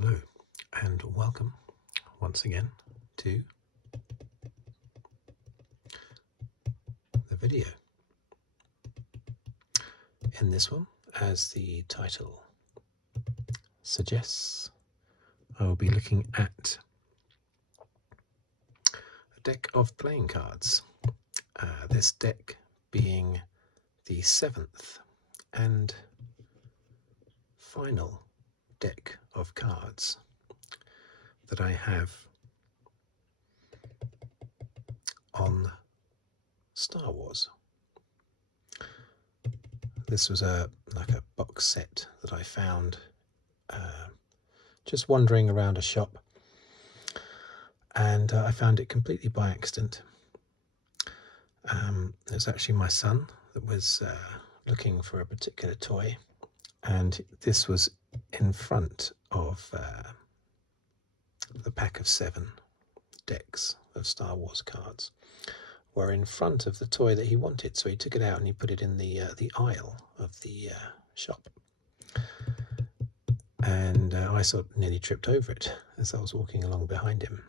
Hello and welcome once again to the video. In this one, as the title suggests, I will be looking at a deck of playing cards. This deck being the 7th and final deck of cards that I have on Star Wars. This was like a box set that I found just wandering around a shop, and I found it completely by accident. It was actually my son that was looking for a particular toy, and this was in front of the pack of 7 decks of Star Wars cards were in front of the toy that he wanted, so he took it out and he put it in the aisle of the shop, and I sort of nearly tripped over it as I was walking along behind him.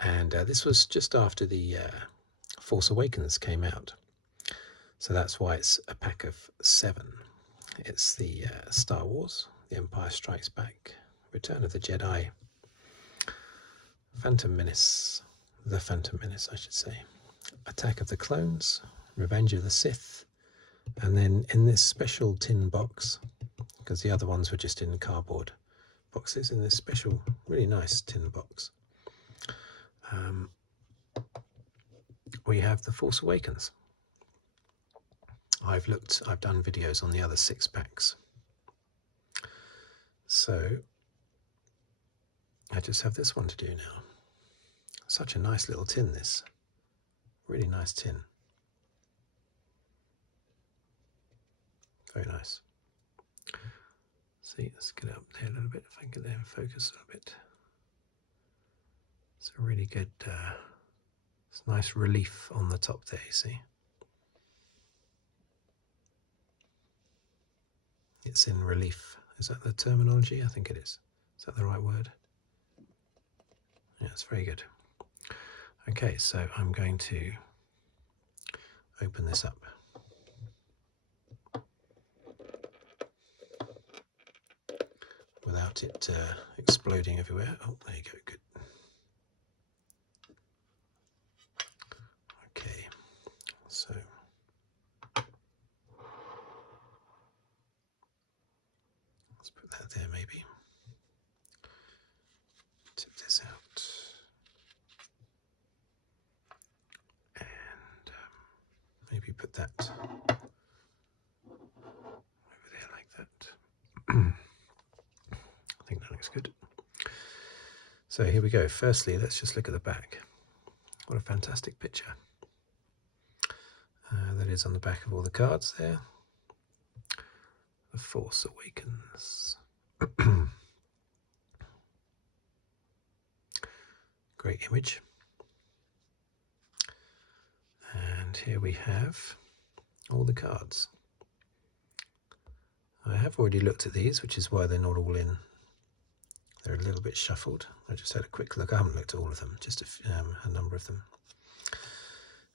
And this was just after the Force Awakens came out, so that's why it's a pack of 7. It's the Star Wars, The Empire Strikes Back, Return of the Jedi, Phantom Menace, The Phantom Menace I should say, Attack of the Clones, Revenge of the Sith, and then in this special tin box, because the other ones were just in cardboard boxes, in this special really nice tin box we have the Force Awakens. I've done videos on the other 6 packs, so I just have this one to do now. Such a nice little tin, this. Really nice tin. Very nice. See, let's get up there a little bit, if I can get there in focus a bit. It's a really good, it's nice relief on the top there, you see. It's in relief. Is that the terminology? I think it is. Is that the right word? Yeah, it's very good. Okay, so I'm going to open this up. Without it exploding everywhere. Oh, there you go, good. Okay, so let's put that there maybe. Tip this out. And maybe put that over there like that. I think that looks good. So here we go. Firstly, let's just look at the back. What a fantastic picture. That is on the back of all the cards there. The Force Awakens. Great image. And here we have all the cards. I have already looked at these, which is why they're not all in. They're a little bit shuffled. I just had a quick look. I haven't looked at all of them, just a number of them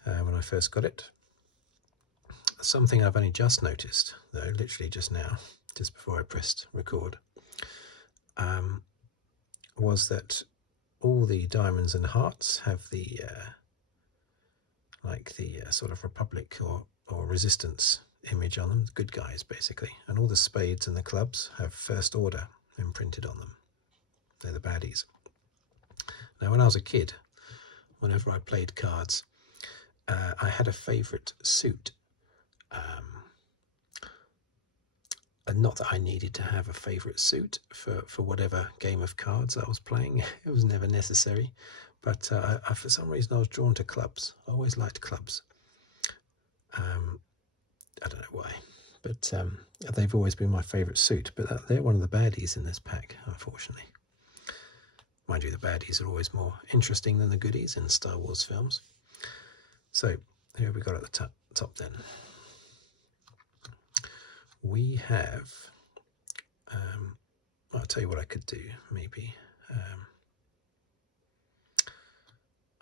when I first got it. Something I've only just noticed, though, literally just now, just before I pressed record, was that all the diamonds and hearts have the like the sort of Republic or Resistance image on them, good guys basically, and all the spades and the clubs have First Order imprinted on them. They're the baddies. Now, when I was a kid, whenever I played cards, I had a favourite suit. And not that I needed to have a favourite suit for whatever game of cards I was playing. It was never necessary. But for some reason I was drawn to clubs. I always liked clubs. I don't know why. But they've always been my favourite suit. But they're one of the baddies in this pack, unfortunately. Mind you, the baddies are always more interesting than the goodies in Star Wars films. So here we got at the top then. We have I'll tell you what I could do, maybe.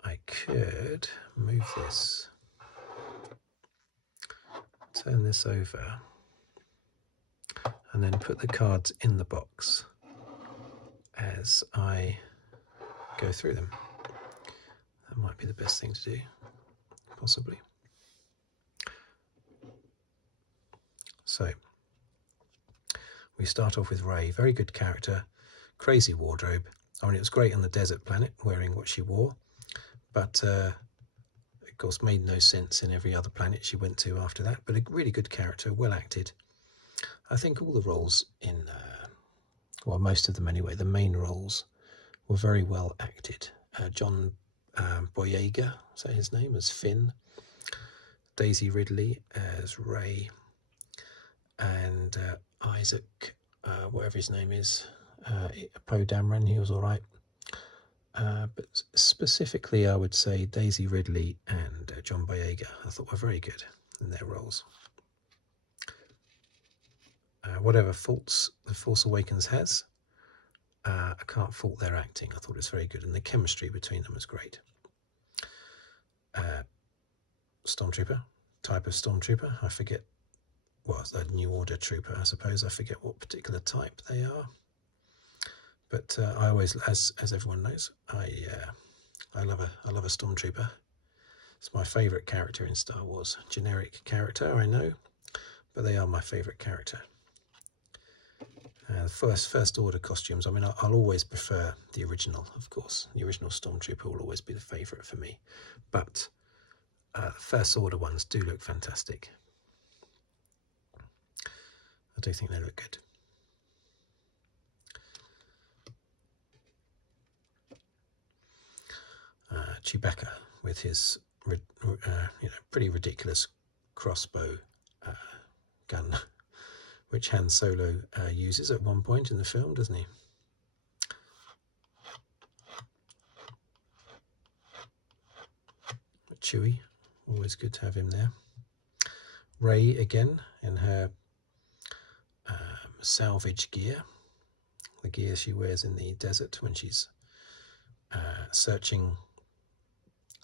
I could move this, turn this over, and then put the cards in the box as I go through them. That might be the best thing to do, possibly. So, we start off with Rey, very good character, crazy wardrobe. I mean, it was great on the desert planet, wearing what she wore, but of course made no sense in every other planet she went to after that, but a really good character, well acted. I think all the roles in, well, most of them anyway, the main roles were very well acted. John Boyega, is that his name, as Finn, Daisy Ridley as Rey, and Isaac, whatever his name is, Poe Dameron, he was all right. But specifically, I would say Daisy Ridley and John Boyega, I thought were very good in their roles. Whatever faults The Force Awakens has, I can't fault their acting. I thought it was very good, and the chemistry between them was great. Stormtrooper, type of stormtrooper, I forget. Well, it's a New Order trooper, I suppose. I forget what particular type they are. But I always, as everyone knows, I love a stormtrooper. It's my favourite character in Star Wars. Generic character, I know, but they are my favourite character. The first order costumes, I mean, I'll always prefer the original, of course. The original Stormtrooper will always be the favourite for me. But the first order ones do look fantastic. I do think they look good. Chewbacca with his pretty ridiculous crossbow gun, which Han Solo uses at one point in the film, doesn't he? Chewie, always good to have him there. Rey again in her salvage gear, the gear she wears in the desert when she's searching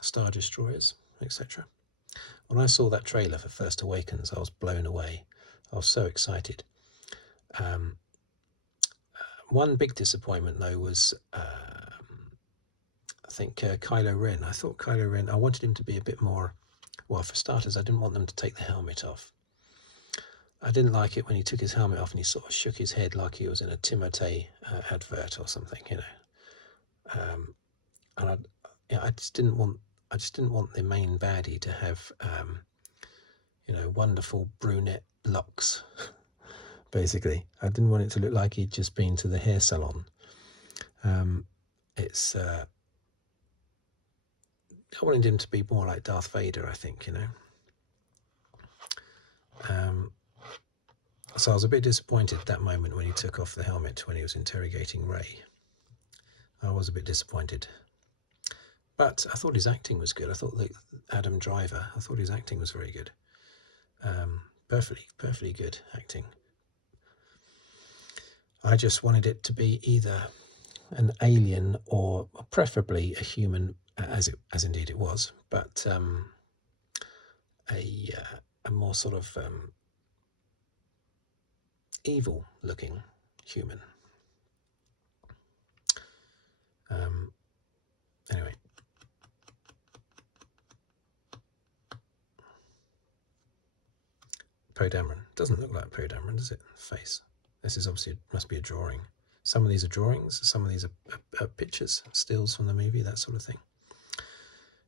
Star Destroyers, etc. When I saw that trailer for Force Awakens, I was blown away. I was so excited. One big disappointment, though, was I think Kylo Ren. I thought Kylo Ren, I wanted him to be a bit more, well, for starters, I didn't want them to take the helmet off. I didn't like it when he took his helmet off and he sort of shook his head like he was in a Timotei advert or something, you know. And I just didn't want the main baddie to have, wonderful brunette locks. Basically, I didn't want it to look like he'd just been to the hair salon. I wanted him to be more like Darth Vader, I think, you know. So I was a bit disappointed at that moment when he took off the helmet when he was interrogating Rey. I was a bit disappointed. But I thought his acting was good. I thought that Adam Driver, I thought his acting was very good. Perfectly good acting. I just wanted it to be either an alien or preferably a human, as indeed it was, but a more sort of evil-looking human. Anyway. Poe Dameron. Doesn't look like Poe Dameron, does it? Face. This is obviously, must be a drawing. Some of these are drawings, some of these are pictures, stills from the movie, that sort of thing.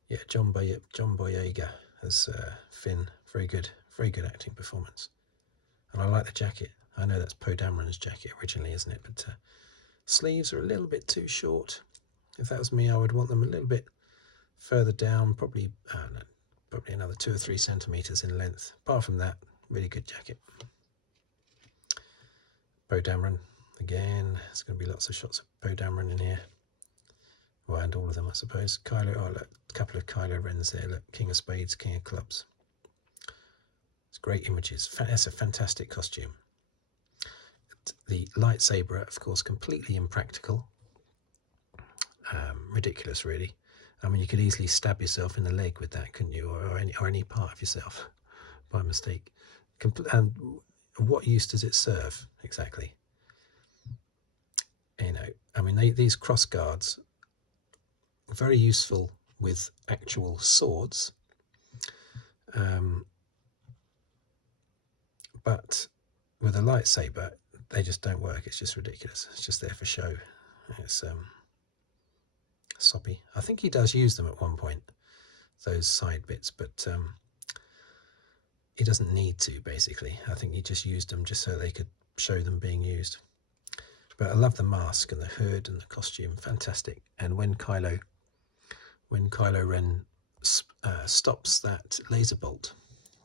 Yeah, John Boyega as Finn. Very good acting performance. And I like the jacket. I know that's Poe Dameron's jacket originally, isn't it? But sleeves are a little bit too short. If that was me, I would want them a little bit further down, probably another 2 or 3 centimeters in length. Apart from that, really good jacket. Poe Dameron, again, there's going to be lots of shots of Poe Dameron in here. Well, and all of them, I suppose. Look, a couple of Kylo Rens there. Look, King of Spades, King of Clubs. It's great images. That's a fantastic costume. the lightsaber, of course, completely impractical, ridiculous, really. I mean, you could easily stab yourself in the leg with that, couldn't you, or any part of yourself by mistake. And what use does it serve exactly? You know, I mean, these cross guards are very useful with actual swords, but with a lightsaber, they just don't work. It's just ridiculous. It's just there for show. It's soppy. I think he does use them at one point, those side bits, but he doesn't need to, basically. I think he just used them just so they could show them being used. But I love the mask and the hood and the costume, fantastic. And when Kylo Ren stops that laser bolt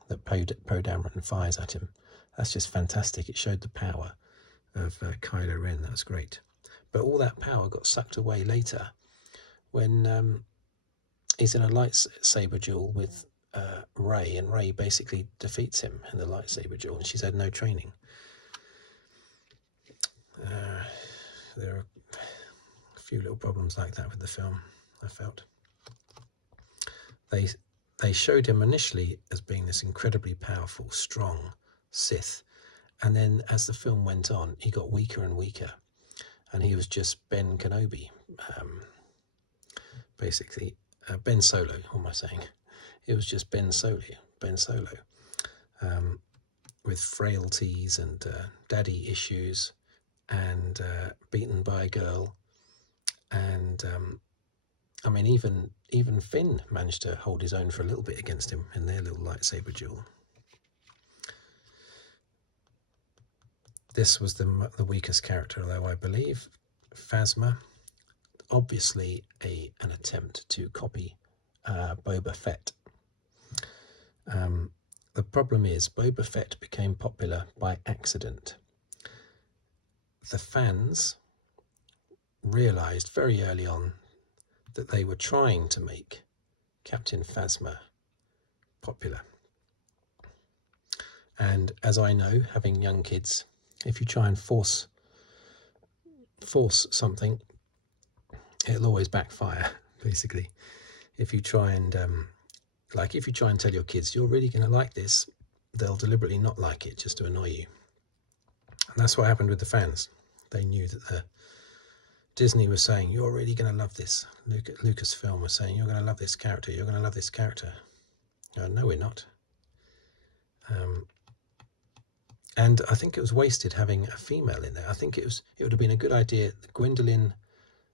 that Poe Dameron fires at him, that's just fantastic. It showed the power of Kylo Ren. That was great. But all that power got sucked away later when he's in a lightsaber duel with Rey, and Rey basically defeats him in the lightsaber duel, and she's had no training. There are a few little problems like that with the film, I felt. They showed him initially as being this incredibly powerful, strong Sith, and then as the film went on, he got weaker and weaker, and he was just Ben Kenobi, basically. Ben Solo, what am I saying? It was just Ben Solo, with frailties and daddy issues, and beaten by a girl, and I mean, even Finn managed to hold his own for a little bit against him in their little lightsaber duel. This was the weakest character, although I believe Phasma, obviously an attempt to copy Boba Fett. The problem is Boba Fett became popular by accident. The fans realised very early on that they were trying to make Captain Phasma popular. And as I know, having young kids, if you try and force something, it'll always backfire, basically. If you try and if you try and tell your kids you're really going to like this, they'll deliberately not like it just to annoy you. And that's what happened with the fans. They knew that Disney was saying, you're really going to love this. Lucasfilm was saying, you're going to love this character, you're going to love this character. No, we're not. And I think it was wasted having a female in there. I think it would have been a good idea. Gwendolyn,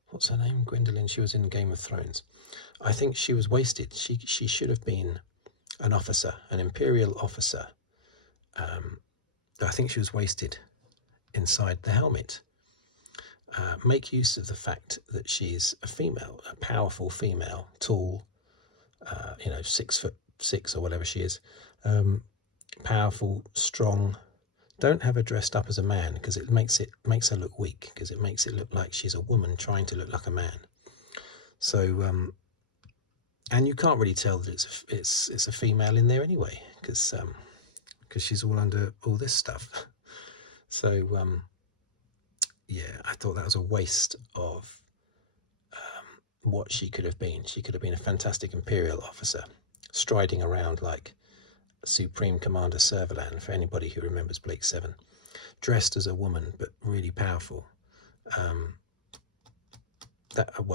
what's her name? Gwendolyn, she was in Game of Thrones. I think she was wasted. She should have been an officer, an Imperial officer. I think she was wasted inside the helmet. Make use of the fact that she's a female, a powerful female, tall, 6'6" or whatever she is, powerful, strong. Don't have her dressed up as a man, because it makes her look weak, because it makes it look like she's a woman trying to look like a man. So, and you can't really tell that it's a female in there anyway, because she's all under all this stuff. So, yeah, I thought that was a waste of what she could have been. She could have been a fantastic Imperial officer, striding around like Supreme Commander Servalan, for anybody who remembers Blake 7, dressed as a woman but really powerful. I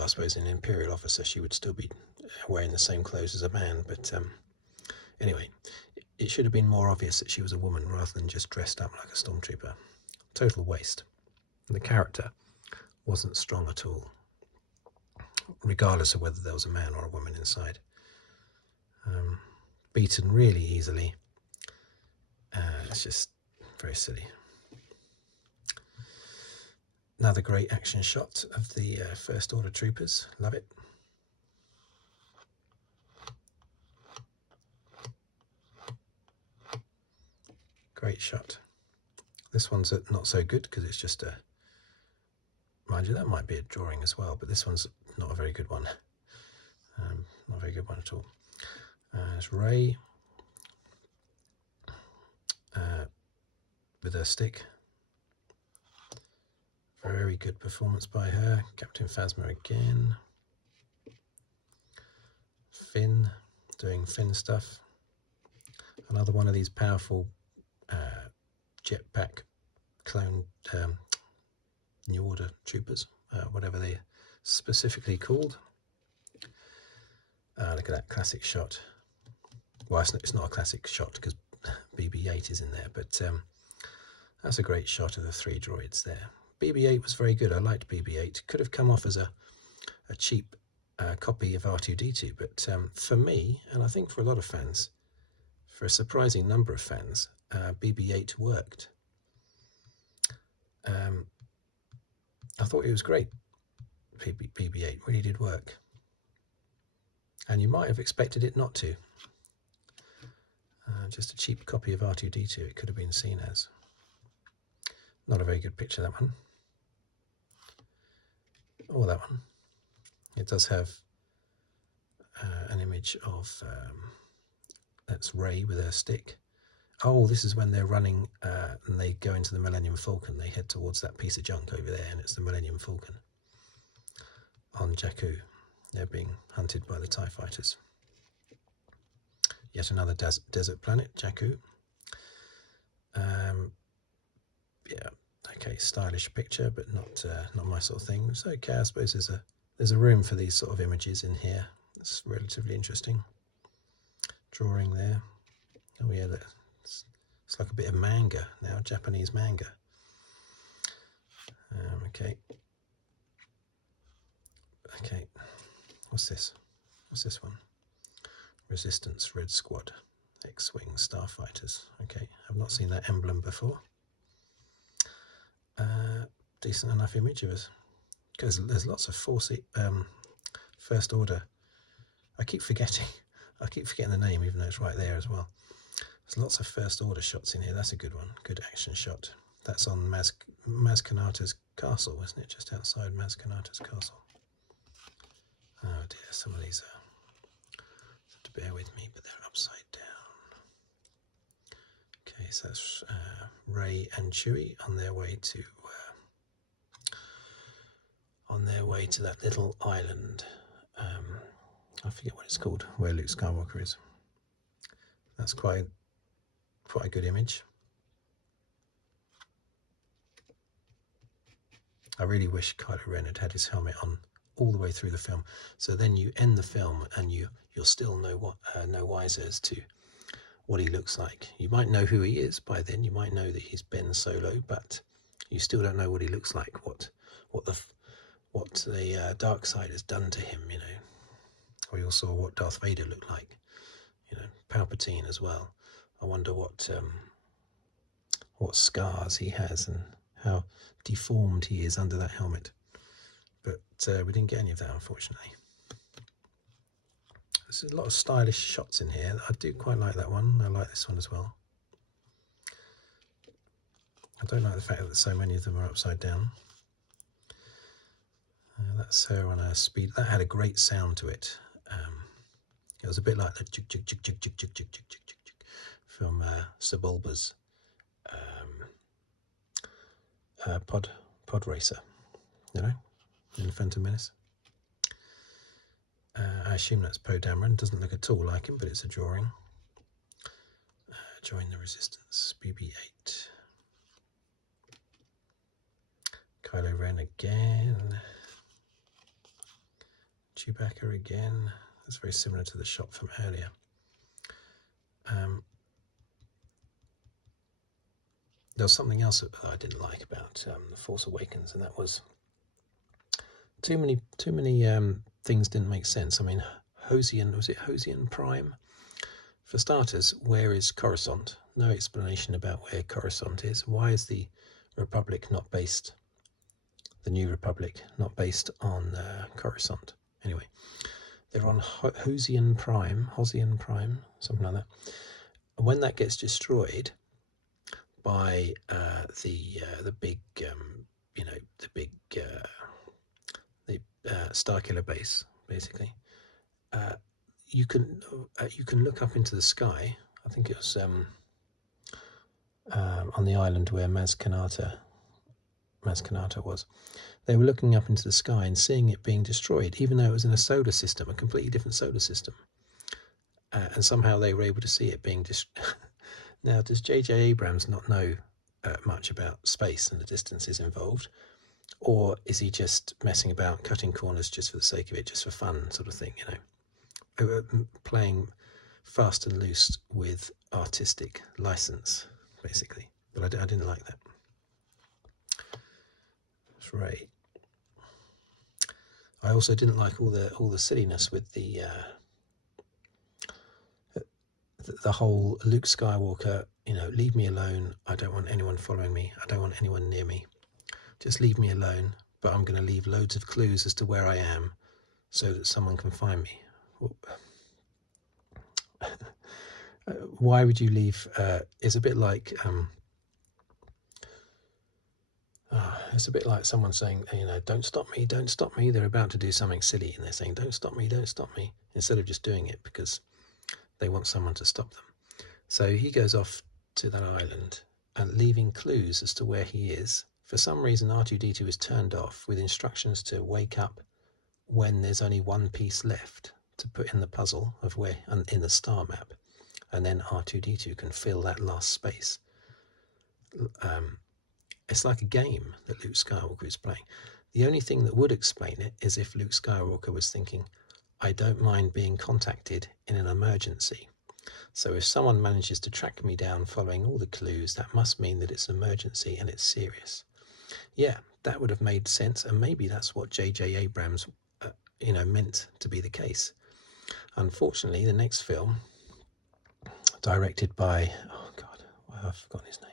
suppose an Imperial officer, she would still be wearing the same clothes as a man, but anyway, it should have been more obvious that she was a woman rather than just dressed up like a stormtrooper. Total waste. And the character wasn't strong at all, regardless of whether there was a man or a woman inside. Beaten really easily. It's just very silly. Another great action shot of the First Order troopers. Love it. Great shot. This one's not so good because it's just a... Mind you, that might be a drawing as well, but this one's not a very good one. Not a very good one at all. There's Rey with her stick. Very good performance by her. Captain Phasma again. Finn, doing Finn stuff. Another one of these powerful jetpack clone New Order troopers, whatever they're specifically called. Look at that classic shot. Well, it's not a classic shot because BB-8 is in there, but that's a great shot of the 3 droids there. BB-8 was very good. I liked BB-8. Could have come off as a cheap copy of R2-D2, but for me, and I think for a lot of fans, for a surprising number of fans, BB-8 worked. I thought it was great. BB-8 really did work. And you might have expected it not to. Just a cheap copy of R2-D2 it could have been seen as. Not a very good picture, that one. Or that one. It does have an image of, that's Rey with her stick. Oh, this is when they're running and they go into the Millennium Falcon. They head towards that piece of junk over there, and it's the Millennium Falcon on Jakku. They're being hunted by the TIE fighters. Yet another desert planet, Jakku. Yeah, okay, stylish picture, but not my sort of thing. So okay, I suppose there's a room for these sort of images in here. It's relatively interesting. Drawing there. Oh yeah, it's like a bit of manga now, Japanese manga. Okay. Okay, what's this? What's this one? Resistance Red Squad, X-Wing Starfighters. Okay, I've not seen that emblem before. Decent enough image of us. Because there's lots of First Order. I keep forgetting the name, even though it's right there as well. There's lots of First Order shots in here. That's a good one. Good action shot. That's on Maz Kanata's castle, isn't it? Just outside Maz Kanata's castle. Oh dear, some of these have to bear with me, but they're upside down. Okay, so that's Rey and Chewie on their way to that little island. I forget what it's called, where Luke Skywalker is. That's quite a good image. I really wish Kylo Ren had his helmet on all the way through the film. So then you end the film and you're still no wiser as to what he looks like. You might know who he is by then. You might know that he's Ben Solo, but you still don't know what he looks like. What the dark side has done to him. You know, we all saw what Darth Vader looked like. You know, Palpatine as well. I wonder what scars he has and how deformed he is under that helmet. But we didn't get any of that, unfortunately. There's a lot of stylish shots in here. I do quite like that one. I like this one as well. I don't like the fact that so many of them are upside down. That's her on a speed. That had a great sound to it. It was a bit like the jig jig jig jig jig jig jig jig jig jig from Sebulba's pod racer, you know, in Phantom Menace. I assume that's Poe Dameron. Doesn't look at all like him, but it's a drawing. Join the Resistance, BB-8. Kylo Ren again. Chewbacca again. That's very similar to the shot from earlier. There was something else that I didn't like about The Force Awakens, and that was too many things didn't make sense. I mean, Hosian Prime? For starters, where is Coruscant? No explanation about where Coruscant is. Why is the Republic not based, the New Republic, not based on Coruscant? Anyway, they're on Hosian Prime, something like that. And when that gets destroyed by the big Starkiller base, basically, you can look up into the sky. I think it was on the island where Maz Kanata Maz Kanata was. They were looking up into the sky and seeing it being destroyed, even though it was in a solar system, a completely different solar system. And somehow they were able to see it being destroyed. Now, does J.J. Abrams not know much about space and the distances involved? Or is he just messing about, cutting corners just for the sake of it, just for fun sort of thing, you know? Playing fast and loose with artistic license, basically. But I didn't like that. That's right. I also didn't like all the silliness with the whole Luke Skywalker, you know, leave me alone. I don't want anyone following me. I don't want anyone near me. Just leave me alone. But I'm going to leave loads of clues as to where I am so that someone can find me. Why would you leave? It's a bit like it's a bit like someone saying, you know, don't stop me, don't stop me. They're about to do something silly and they're saying, don't stop me, instead of just doing it because they want someone to stop them. So he goes off to that island and leaving clues as to where he is. For some reason, R2-D2 is turned off with instructions to wake up when there's only one piece left to put in the puzzle of where, in the star map, and then R2-D2 can fill that last space. It's like a game that Luke Skywalker is playing. The only thing that would explain it is if Luke Skywalker was thinking, I don't mind being contacted in an emergency. So if someone manages to track me down following all the clues, that must mean that it's an emergency and it's serious. Yeah, that would have made sense, and maybe that's what J.J. Abrams, meant to be the case. Unfortunately, the next film, directed by, oh God, I've forgotten his name.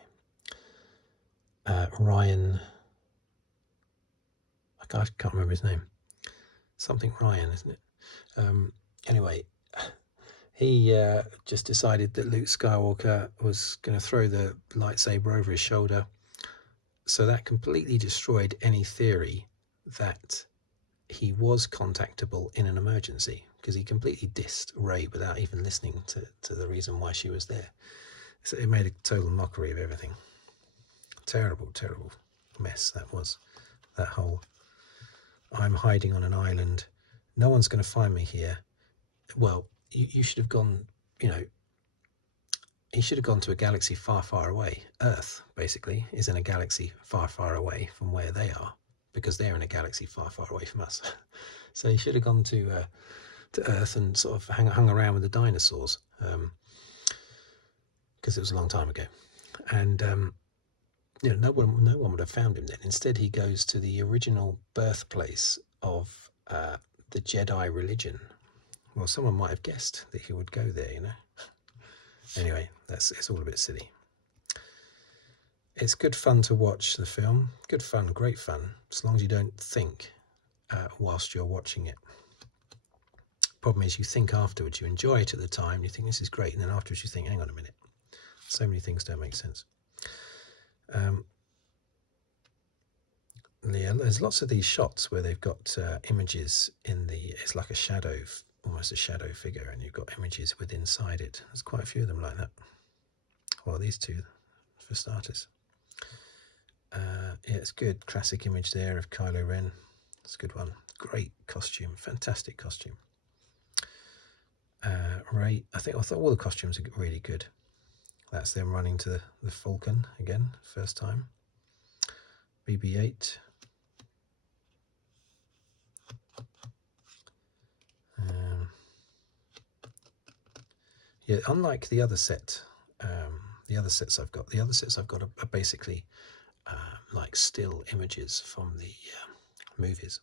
Ryan, I can't remember his name. Something Ryan, isn't it? Anyway, he just decided that Luke Skywalker was going to throw the lightsaber over his shoulder. So that completely destroyed any theory that he was contactable in an emergency, because he completely dissed Rey without even listening to the reason why she was there. So it made a total mockery of everything. Terrible, terrible mess that was. That whole, I'm hiding on an island, no one's going to find me here. Well, you should have gone, he should have gone to a galaxy far, far away. Earth, basically, is in a galaxy far, far away from where they are, because they're in a galaxy far, far away from us. So he should have gone to Earth and sort of hung around with the dinosaurs, because it was a long time ago. And no one would have found him then. Instead, he goes to the original birthplace of the Jedi religion. Well, someone might have guessed that he would go there, Anyway, it's all a bit silly. It's good fun to watch the film. Good fun, great fun, as long as you don't think whilst you're watching it. Problem is, you think afterwards. You enjoy it at the time. You think this is great, and then afterwards you think, hang on a minute. So many things don't make sense. Yeah, there's lots of these shots where they've got images in it's like a shadow, almost a shadow figure, and you've got images with inside it. There's quite a few of them like that. Well, these two, for starters. Yeah, it's good. Classic image there of Kylo Ren. It's a good one. Great costume. Fantastic costume. Rey, I thought all the costumes are really good. That's them running to the Falcon again, first time. BB-8. Yeah, unlike the other set, the other sets I've got are basically like still images from the movies.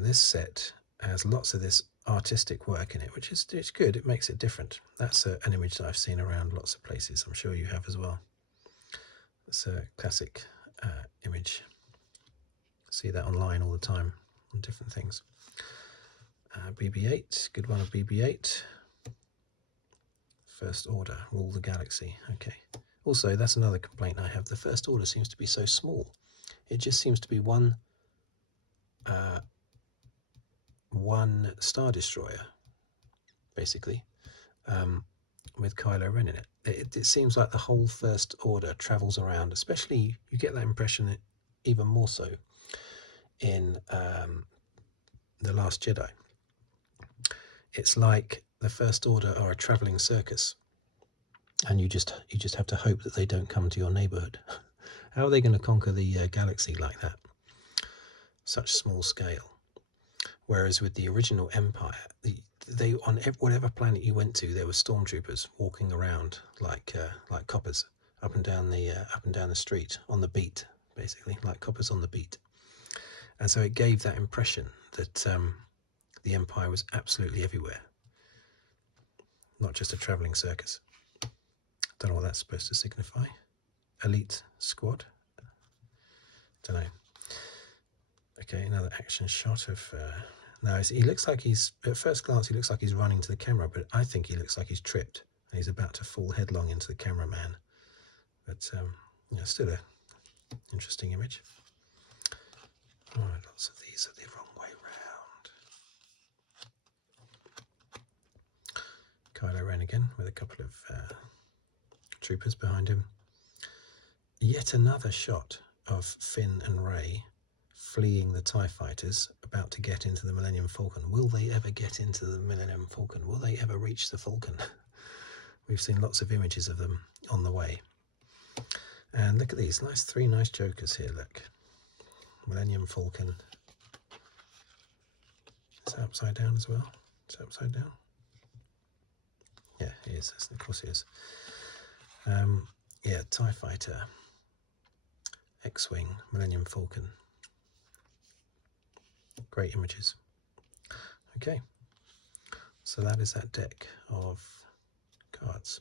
This set has lots of this artistic work in it, which is it's good. It makes it different. That's an image that I've seen around lots of places. I'm sure you have as well. It's a classic image. See that online all the time on different things. BB-8, good one of BB-8. First Order, rule the galaxy. Okay. Also, that's another complaint I have. The First Order seems to be so small. It just seems to be one Star Destroyer, basically, with Kylo Ren in it. It seems like the whole First Order travels around, especially you get that impression even more so in The Last Jedi. It's like the First Order are a travelling circus, and you just have to hope that they don't come to your neighbourhood. How are they going to conquer the galaxy like that? Such small scale. Whereas with the original Empire, they on whatever planet you went to, there were stormtroopers walking around like coppers up and down the street on the beat, basically like coppers on the beat. And so it gave that impression that the Empire was absolutely everywhere, not just a travelling circus. Don't know what that's supposed to signify. Elite squad. Don't know. Okay, another action shot of. Now he looks like he's, at first glance, he looks like he's running to the camera, but I think he looks like he's tripped and he's about to fall headlong into the cameraman. But yeah, still a interesting image. Oh, lots of these are the wrong way round. Kylo Ren again with a couple of troopers behind him. Yet another shot of Finn and Rey fleeing the TIE fighters, about to get into the Millennium Falcon. Will they ever get into the Millennium Falcon? Will they ever reach the Falcon? We've seen lots of images of them on the way. And look at these, three nice jokers here, look. Millennium Falcon. Is that upside down as well? Is that upside down? Yeah, it is, of course it is. Yeah, TIE Fighter, X-Wing, Millennium Falcon. Great images. Okay, so that is that deck of cards.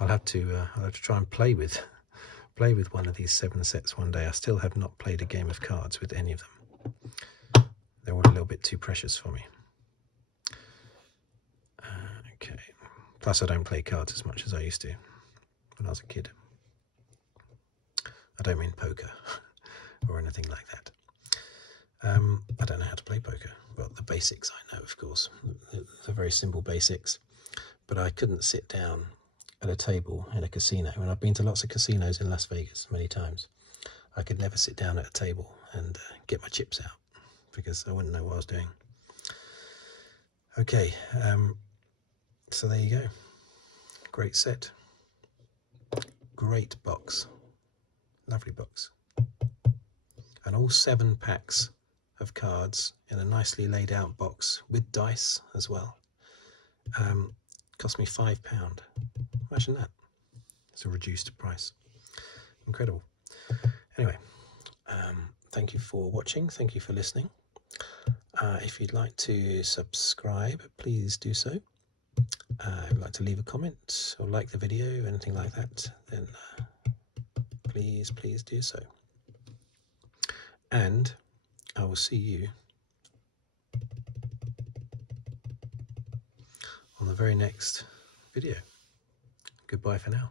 I'll have to try and play with one of these 7 sets one day. I still have not played a game of cards with any of them. They're all a little bit too precious for me. Okay. Plus, I don't play cards as much as I used to when I was a kid. I don't mean poker or anything like that. I don't know how to play poker. Well, the basics I know, of course, the very simple basics. But I couldn't sit down at a table in a casino. And I've been to lots of casinos in Las Vegas many times. I could never sit down at a table and get my chips out because I wouldn't know what I was doing. Okay, so there you go. Great set. Great box. Lovely box. And all 7 packs of cards in a nicely laid out box with dice as well. Cost me £5. Imagine that. It's a reduced price. Incredible. Anyway, thank you for watching. Thank you for listening. If you'd like to subscribe, please do so. If you'd like to leave a comment or like the video, anything like that, then please do so. And I will see you on the very next video. Goodbye for now.